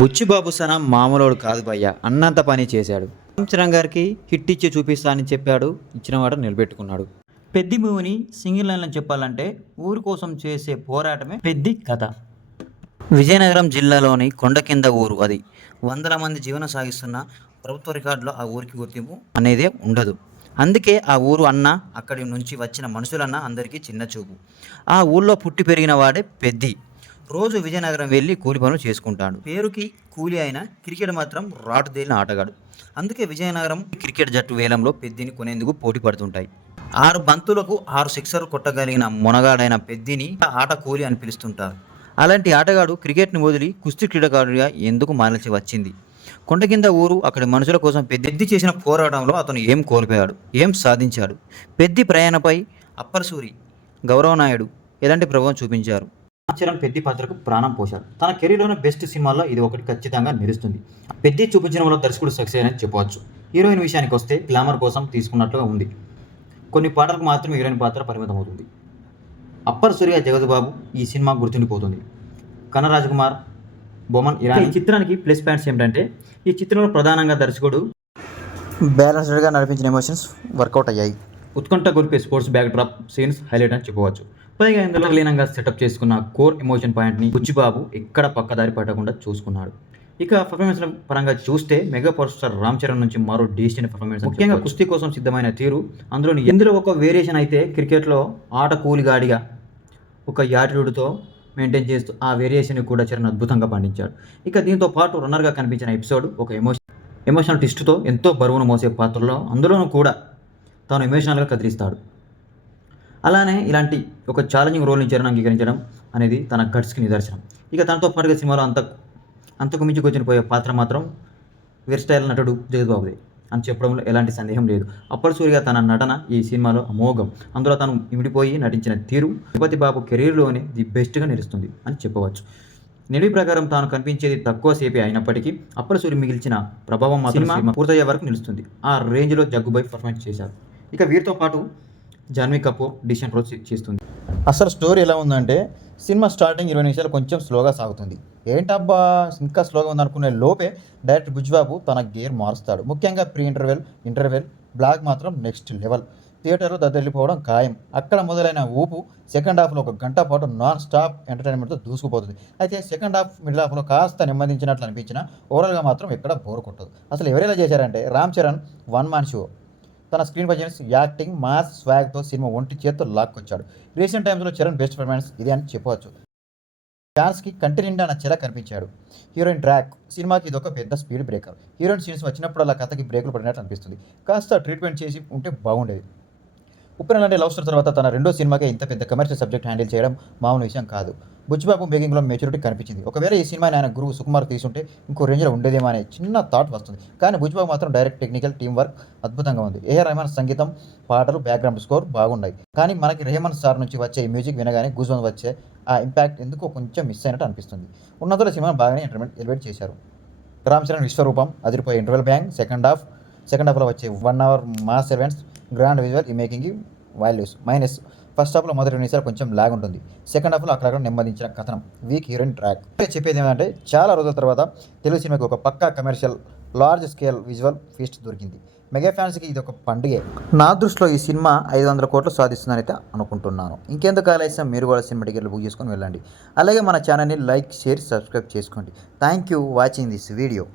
బుచ్చిబాబు సన మామూలోడు కాదు భయ్య, అన్నంత పని చేశాడు. రామ్ చరణ్ గారికి హిట్ ఇచ్చి చూపిస్తా అని చెప్పాడు, ఇచ్చిన వాడు నిలబెట్టుకున్నాడు. పెద్ది మూవీని సింగిల్ లైన్లో చెప్పాలంటే ఊరి కోసం చేసే పోరాటమే పెద్ది కథ. విజయనగరం జిల్లాలోని కొండ కింద ఊరు అది. వందల మంది జీవనం సాగిస్తున్న ప్రభుత్వ రికార్డులో ఆ ఊరికి గుర్తింపు అనేదే ఉండదు. అందుకే ఆ ఊరు అన్న, అక్కడి నుంచి వచ్చిన మనుషులన్న అందరికీ చిన్న చూపు. ఆ ఊళ్ళో పుట్టి పెరిగిన వాడే పెద్ది. రోజు విజయనగరం వెళ్ళి కూలి పనులు చేసుకుంటాడు. పేరుకి కూలి అయిన క్రికెట్ మాత్రం రాటుదేలిన ఆటగాడు. అందుకే విజయనగరం క్రికెట్ జట్టు వేలంలో పెద్దిని కొనేందుకు పోటీ పడుతుంటాయి. 6 బంతులకు 6 సిక్సర్లు కొట్టగలిగిన మొనగాడైన పెద్దిని ఆట కూలి అని పిలుస్తుంటారు. అలాంటి ఆటగాడు క్రికెట్ని వదిలి కుస్తీ క్రీడాకారుడిగా ఎందుకు మారల్సి వచ్చింది? కొండ కింద ఊరు, అక్కడి మనుషుల కోసం పెద్ది చేసిన పోరాటంలో అతను ఏం కోల్పోయాడు, ఏం సాధించాడు? పెద్ది ప్రయాణపై అప్పర్ సూరి, గౌరవ నాయుడు ఎలాంటి ప్రభావం చూపించారు? రామ్ చరణ్ పెద్ది పాత్రకు ప్రాణం పోశారు. తన కెరీర్లోనే బెస్ట్ సినిమాల్లో ఇది ఒకటి ఖచ్చితంగా నిలుస్తుంది. పెద్ది చూపించిన వల్ల దర్శకుడు సక్సెస్ అని చెప్పవచ్చు. హీరోయిన్ విషయానికి వస్తే గ్లామర్ కోసం తీసుకున్నట్లుగా ఉంది. కొన్ని పాటలకు మాత్రం హీరోయిన్ పాత్ర పరిమితం అవుతుంది. అప్పర్ సూర్య జగద్బాబు ఈ సినిమా గుర్తుండిపోతుంది. కన్న రాజకుమార్, బొమన్ ఇరానీ. ఈ చిత్రానికి ప్లస్ పాయింట్స్ ఏమిటంటే, ఈ చిత్రంలో ప్రధానంగా దర్శకుడు బ్యాలెన్స్డ్గా నడిపించిన ఎమోషన్స్ వర్కౌట్ అయ్యాయి. ఉత్కంఠ గొలిపే sports backdrop scenes highlight అని చెప్పవచ్చు. పైగా ఇందులో లీనంగా సెటప్ చేసుకున్న కోర్ ఎమోషన్ పాయింట్ని బుచ్చిబాబు ఎక్కడ పక్కదారి పట్టకుండా చూసుకున్నాడు. ఇక పర్ఫార్మెన్స్ల పరంగా చూస్తే mega power star Ram Charan నుంచి మరో డీసెంట్ పర్ఫార్మెన్స్. ముఖ్యంగా కుస్తీ కోసం సిద్ధమైన తీరు ఇందులో ఒక వేరియేషన్ అయితే, క్రికెట్లో ఆట కూలిగాడిగా ఒక యాటిట్యూడ్తో మెయింటైన్ చేస్తూ ఆ వేరియేషన్ని కూడా చరణ్ అద్భుతంగా పండించాడు. ఇక దీంతో పాటు రన్నర్గా కనిపించిన ఎపిసోడ్ ఒక ఎమోషనల్ ట్విస్ట్తో ఎంతో బరువును మోసే పాత్రలో అందులోనూ కూడా తాను ఎమోషనల్గా కదిలిస్తాడు. అలానే ఇలాంటి ఒక ఛాలెంజింగ్ రోల్ని చరణ్ అంగీకరించడం అనేది తన గట్స్కి నిదర్శనం. ఇక తనతో పాటుగా సినిమాలో అంతకు మించి కూర్చొనిపోయే పాత్ర మాత్రం వెర్స్టైల్ నటుడు జగద్బాబుదే అని చెప్పడంలో ఎలాంటి సందేహం లేదు. అప్పటి సూర్య తన నటన ఈ సినిమాలో అమోఘం. అందులో తను ఇమిడిపోయి నటించిన తీరు తిరుపతి బాబు కెరీర్లోనే ది బెస్ట్గా నిలుస్తుంది అని చెప్పవచ్చు. నిడివి ప్రకారం తాను కనిపించేది తక్కువ సేపే అయినప్పటికీ అప్పటి సూర్య మిగిల్చిన ప్రభావం మాత్రం సినిమా పూర్తయ్యే వరకు నిలుస్తుంది. ఆ రేంజ్లో జగ్గుబాయ్ పర్ఫార్మెన్స్ చేశారు. ఇక వీరితో పాటు జాన్వీ కపూర్ డీసెంట్ రోల్ చేస్తుంది. అసలు స్టోరీ ఎలా ఉందంటే, సినిమా స్టార్టింగ్ 20 నిమిషాలు కొంచెం స్లోగా సాగుతుంది. ఏంటబ్బా ఇంకా స్లోగా ఉందనుకునే లోపే డైరెక్టర్ బుచ్చిబాబు తన గేర్ మారుస్తాడు. ముఖ్యంగా ప్రీ ఇంటర్వెల్ బ్లాక్ మాత్రం నెక్స్ట్ లెవెల్. థియేటర్లో దద్దరిల్లిపోవడం ఖాయం. అక్కడ మొదలైన ఊపు సెకండ్ హాఫ్లో ఒక గంట పాటు నాన్ స్టాప్ ఎంటర్టైన్మెంట్తో దూసుకుపోతుంది. అయితే సెకండ్ హాఫ్ మిడిల్ హాఫ్లో కాస్త నెమ్మదించినట్లు అనిపించిన ఓవరాల్గా మాత్రం ఎక్కడ బోర్ కొట్టదు. అసలు ఎవరెలా చేశారంటే, Ram Charan one man show. తన స్క్రీన్ ప్రజెన్స్, యాక్టింగ్, మాస్ స్వాగ్తో సినిమా ఒంటి చేత్తో లాక్కొచ్చాడు. రీసెంట్ టైమ్స్లో చరణ్ బెస్ట్ పర్ఫార్మెన్స్ ఇదే అని చెప్పవచ్చు. ఛాన్స్కి కంటి నిండా నచ్చేలా కనిపించాడు. హీరోయిన్ ట్రాక్ సినిమాకి ఇది ఒక పెద్ద స్పీడ్ బ్రేకర్. హీరోయిన్ సీన్స్ వచ్చినప్పుడు అలా కథకి బ్రేకులు పడినట్లు అనిపిస్తుంది. కాస్త ట్రీట్మెంట్ చేసి ఉంటే బాగుండేది. ఉప్పెన లాంటి లవ్ స్టోరీ తర్వాత తన రెండో సినిమాకే ఇంత పెద్ద కమర్షియల్ సబ్జెక్ట్ హ్యాండిల్ చేయడం మామూలు విషయం కాదు. బుచ్చిబాబు మేకింగ్లో మెచ్యూరిటీ కనిపించింది. ఒకవేళ ఈ సినిమాని ఆయన గురువు సుకుమార్ తీసుంటే ఇంకో రేంజ్లో ఉండేదేమో అనే చిన్న థాట్ వస్తుంది. కానీ బుచ్చిబాబు మాత్రం డైరెక్ట్, టెక్నికల్, టీం వర్క్ అద్భుతంగా ఉంది. ఏఆర్ రెహమాన్ సంగీతం, పాటలు, బ్యాక్గ్రౌండ్ స్కోర్ బాగున్నాయి. కానీ మనకి రెహమాన్ సార్ నుంచి వచ్చే ఈ మ్యూజిక్ వినగానే గూజ్బంప్స్ వచ్చే ఆ ఇంపాక్ట్ ఎందుకో కొంచెం మిస్ అయినట్టు అనిపిస్తుంది. ఉన్నంతలో సినిమా బాగానే ఎలివేట్ చేశారు. రామ్ చరణ్ విశ్వరూపం అదిరిపోయే ఇంటర్వెల్ బ్యాంగ్, సెకండ్ హాఫ్లో వచ్చే 1 hour mass elements, grand visual, ఈ మేకింగ్ వాల్యూస్ మైనస్. ఫస్ట్ హాఫ్లో మొదటి 2 నిమిషాలు కొంచెం లాగ్ ఉంటుంది. సెకండ్ హాఫ్లో అక్కడ నెమ్మదించిన కథనం, వీక్ హీరోయిన్ ట్రాక్. చెప్పేది ఏమంటే, చాలా రోజుల తర్వాత తెలుగు సినిమాకి ఒక పక్కా commercial large scale visual feast దొరికింది. మెగా ఫ్యాన్స్కి ఇది ఒక పండుగే. నా దృష్టిలో ఈ సినిమా 500 కోట్లు సాధిస్తుందని అయితే అనుకుంటున్నాను. ఇంకెందుకు ఆలస్యం, మీరు కూడా సినిమా టికెట్లు బుక్ చేసుకొని వెళ్ళండి. అలాగే మన ఛానల్ని లైక్, షేర్, సబ్స్క్రైబ్ చేసుకోండి. Thank you watching this video.